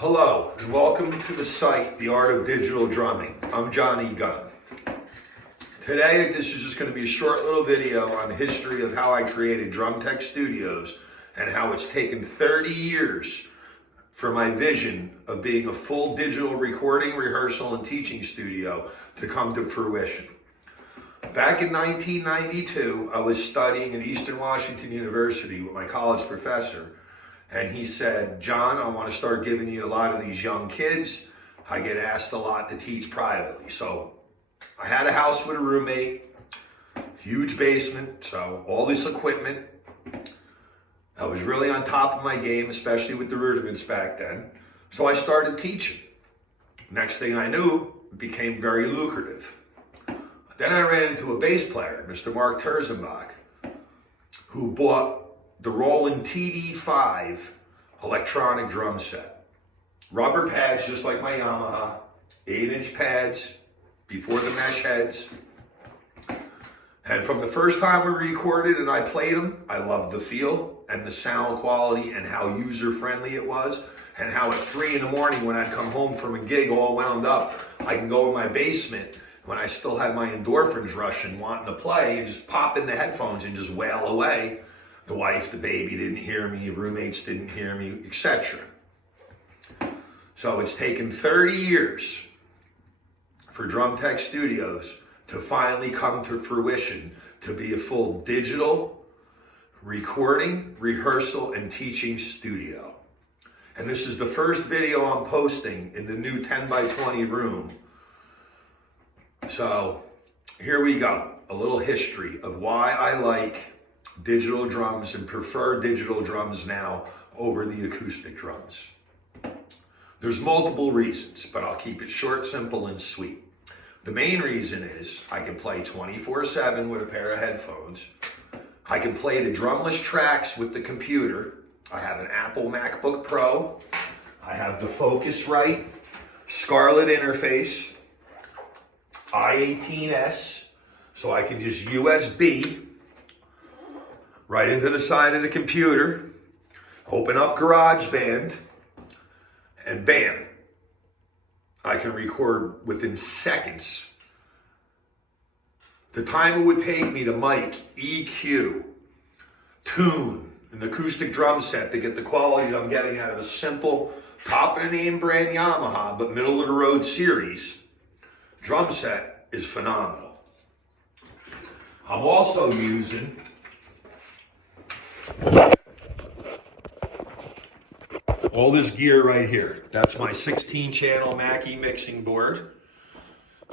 Hello, and welcome to the site, The Art of Digital Drumming. I'm Johnny Gunn. Today, this is just going to be a short little video on the history of how I created Drum Tech Studios and how it's taken 30 years for my vision of being a full digital recording, rehearsal, and teaching studio to come to fruition. Back in 1992, I was studying at Eastern Washington University with my college professor. And he said, John, I want to start giving you a lot of these young kids. I get asked a lot to teach privately. So I had a house with a roommate, huge basement, so all this equipment. I was really on top of my game, especially with the rudiments back then. So I started teaching. Next thing I knew, it became very lucrative. Then I ran into a bass player, Mr. Mark Terzenbach, who bought the Roland TD5 electronic drum set. Rubber pads, just like my Yamaha, 8-inch pads before the mesh heads. And from the first time we recorded and I played them, I loved the feel and the sound quality and how user-friendly it was, and how at 3 in the morning when I'd come home from a gig all wound up, I can go in my basement when I still had my endorphins rushing, wanting to play, and just pop in the headphones and just wail away. The wife, the baby didn't hear me, roommates didn't hear me, etc. So it's taken 30 years for Drum Tech Studios to finally come to fruition to be a full digital recording, rehearsal, and teaching studio. And this is the first video I'm posting in the new 10 by 20 room. So here we go, a little history of why I like digital drums and prefer digital drums now over the acoustic drums. There's multiple reasons, but I'll keep it short, simple, and sweet. The main reason is I can play 24/7 with a pair of headphones. I can play the drumless tracks with the computer. I have an Apple MacBook Pro. I have the Focusrite Scarlett interface, i18S, so I can just USB right into the side of the computer, open up GarageBand, and bam, I can record within seconds. The time it would take me to mic, EQ, tune an acoustic drum set to get the quality I'm getting out of a simple top of the name brand Yamaha, but middle of the road series drum set is phenomenal. I'm also using all this gear right here. That's my 16-channel Mackie mixing board.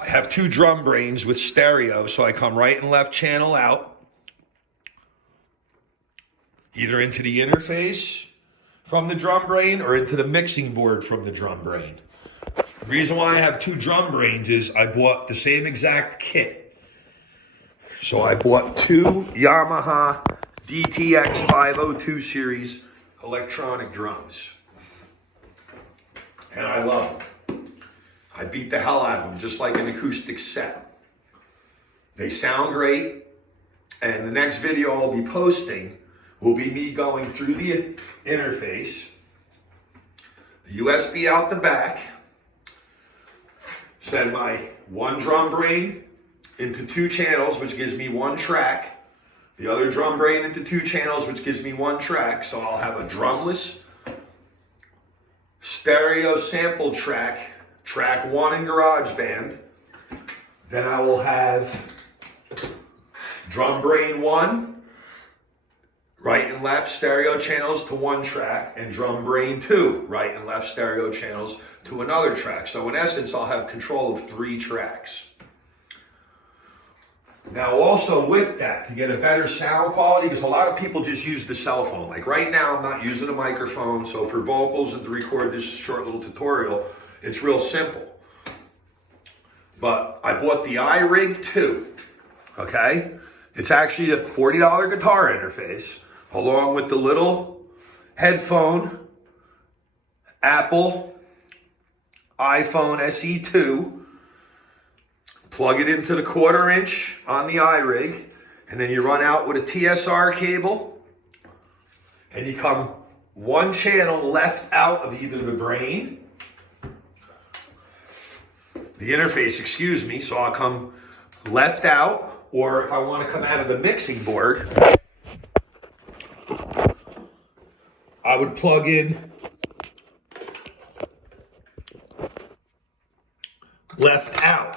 I have 2 drum brains with stereo, so I come right and left channel out, either into the interface from the drum brain or into the mixing board from the drum brain. The reason why I have 2 drum brains is I bought the same exact kit. So I bought 2 Yamaha DTX 502 series electronic drums. And I love them. I beat the hell out of them, just like an acoustic set. They sound great. And the next video I'll be posting will be me going through the interface, the USB out the back, send my 1 drum brain into 2 channels, which gives me 1 track. The other drum brain into 2 channels, which gives me 1 track. So I'll have a drumless stereo sample track, track 1 in GarageBand. Then I will have drum brain 1, right and left stereo channels to 1 track, and drum brain 2, right and left stereo channels to another track. So in essence, I'll have control of 3 tracks. Now also with that, to get a better sound quality, because a lot of people just use the cell phone. Like right now, I'm not using a microphone, so for vocals and to record this short little tutorial, it's real simple. But I bought the iRig 2, okay? It's actually a $40 guitar interface, along with the little headphone, Apple iPhone SE2, plug it into the 1/4 inch on the iRig, and then you run out with a TSR cable, and you come one channel left out of either the brain, the interface, excuse me, so I'll come left out, or if I want to come out of the mixing board, I would plug in left out.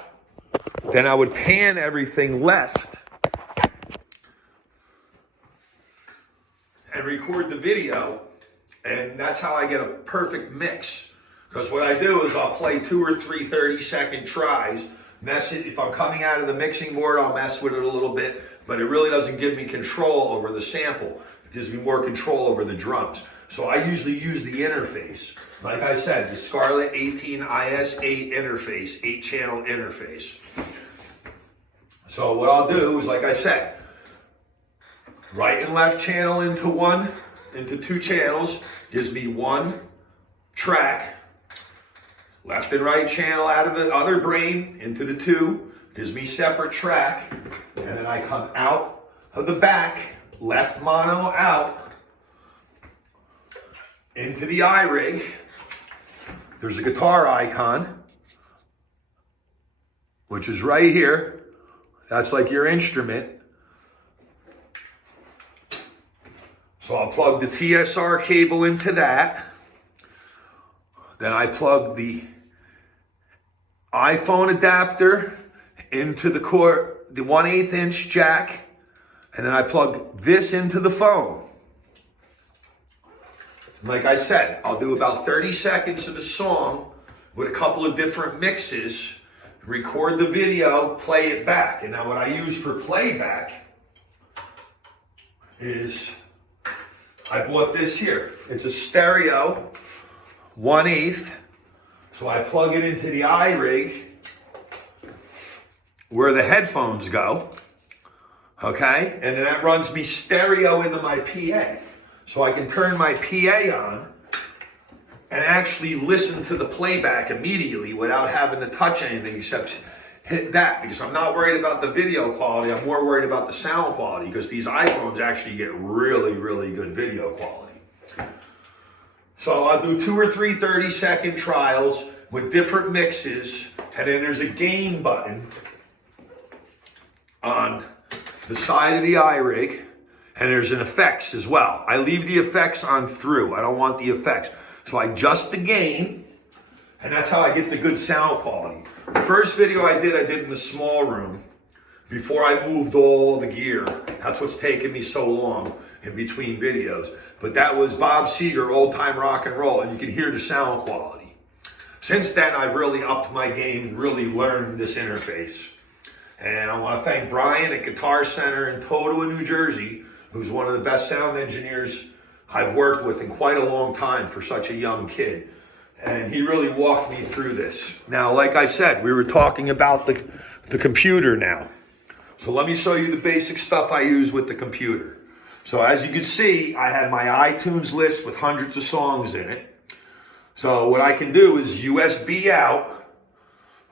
Then I would pan everything left and record the video, and that's how I get a perfect mix. Because what I do is I'll play 2 or 3 30-second tries, mess it. If I'm coming out of the mixing board, I'll mess with it a little bit, but it really doesn't give me control over the sample. It gives me more control over the drums. So I usually use the interface. Like I said, the Scarlett 18 IS8 interface, 8-channel interface. So what I'll do is, like I said, right and left channel into 2 channels, gives me 1 track. Left and right channel out of the other brain into the 2, gives me separate track. And then I come out of the back, left mono out, into the iRig. There's a guitar icon, which is right here. That's like your instrument. So I'll plug the TSR cable into that. Then I plug the iPhone adapter into the 1/8 inch jack. And then I plug this into the phone. And like I said, I'll do about 30 seconds of the song with a couple of different mixes, record the video, play it back. And now what I use for playback is I bought this here. It's a stereo 1/8. So I plug it into the iRig where the headphones go. Okay? And then that runs me stereo into my PA. So I can turn my PA on and actually listen to the playback immediately without having to touch anything except hit that, because I'm not worried about the video quality. I'm more worried about the sound quality, because these iPhones actually get really, really good video quality. So I'll do 2 or 3 30-second trials with different mixes, and then there's a gain button on the side of the iRig, and there's an effects as well. I leave the effects on through. I don't want the effects. So I adjust the gain, and that's how I get the good sound quality. The first video I did in the small room before I moved all the gear. That's what's taken me so long in between videos. But that was Bob Seger, Old Time Rock and Roll, and you can hear the sound quality. Since then, I've really upped my game and really learned this interface. And I want to thank Brian at Guitar Center in Totowa, New Jersey, who's one of the best sound engineers I've worked with in quite a long time for such a young kid. And he really walked me through this. Now, like I said, we were talking about the computer now. So let me show you the basic stuff I use with the computer. So as you can see, I have my iTunes list with hundreds of songs in it. So what I can do is USB out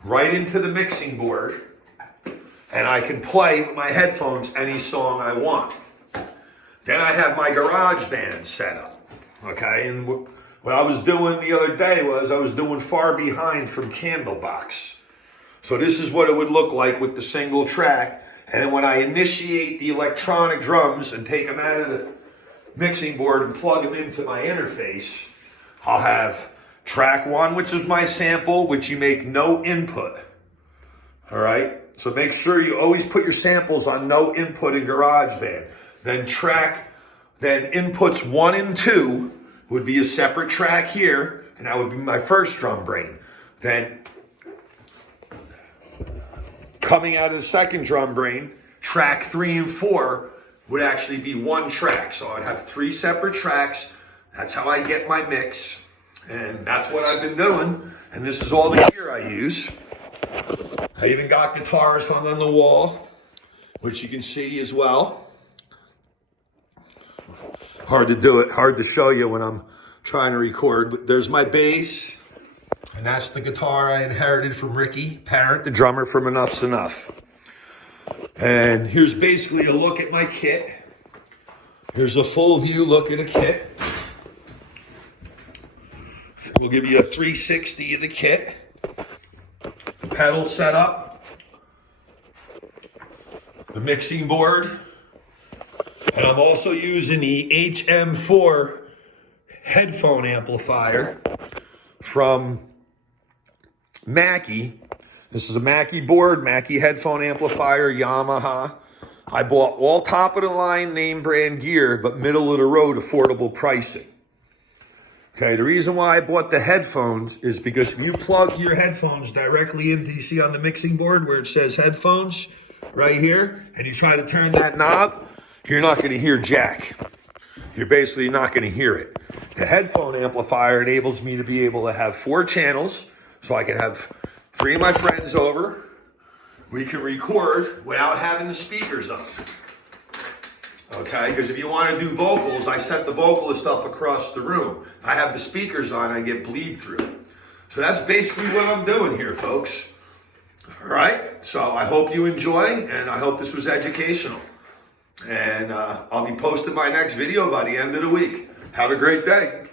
right into the mixing board, and I can play with my headphones any song I want. Then I have my GarageBand set up, okay? And what I was doing the other day was I was doing Far Behind from Candlebox. So this is what it would look like with the single track. And then when I initiate the electronic drums and take them out of the mixing board and plug them into my interface, I'll have track 1, which is my sample, which you make no input. All right? So make sure you always put your samples on no input in GarageBand. Then inputs 1 and 2 would be a separate track here, and that would be my first drum brain. Then coming out of the second drum brain, track 3 and 4 would actually be 1 track. So I'd have 3 separate tracks. That's how I get my mix. And that's what I've been doing. And this is all the gear I use. I even got guitars hung on the wall, which you can see as well. Hard to do it, hard to show you when I'm trying to record. But there's my bass. And that's the guitar I inherited from Ricky Parent, the drummer from Enough's Enough. And here's basically a look at my kit. Here's a full view look at a kit. We'll give you a 360 of the kit. The pedal setup. The mixing board. And I'm also using the HM4 headphone amplifier from Mackie. This is a Mackie board, Mackie headphone amplifier, Yamaha. I bought all top of the line name brand gear, but middle of the road affordable pricing. Okay, the reason why I bought the headphones is because if you plug your headphones directly into, you see on the mixing board where it says headphones right here, and you try to turn that knob, you're not going to hear jack. You're basically not going to hear it. The headphone amplifier enables me to be able to have 4 channels, so I can have 3 of my friends over. We can record without having the speakers up. Okay, because if you want to do vocals, I set the vocalist up across the room. If I have the speakers on, I get bleed through. So that's basically what I'm doing here, folks. All right, so I hope you enjoy, and I hope this was educational. And I'll be posting my next video by the end of the week. Have a great day.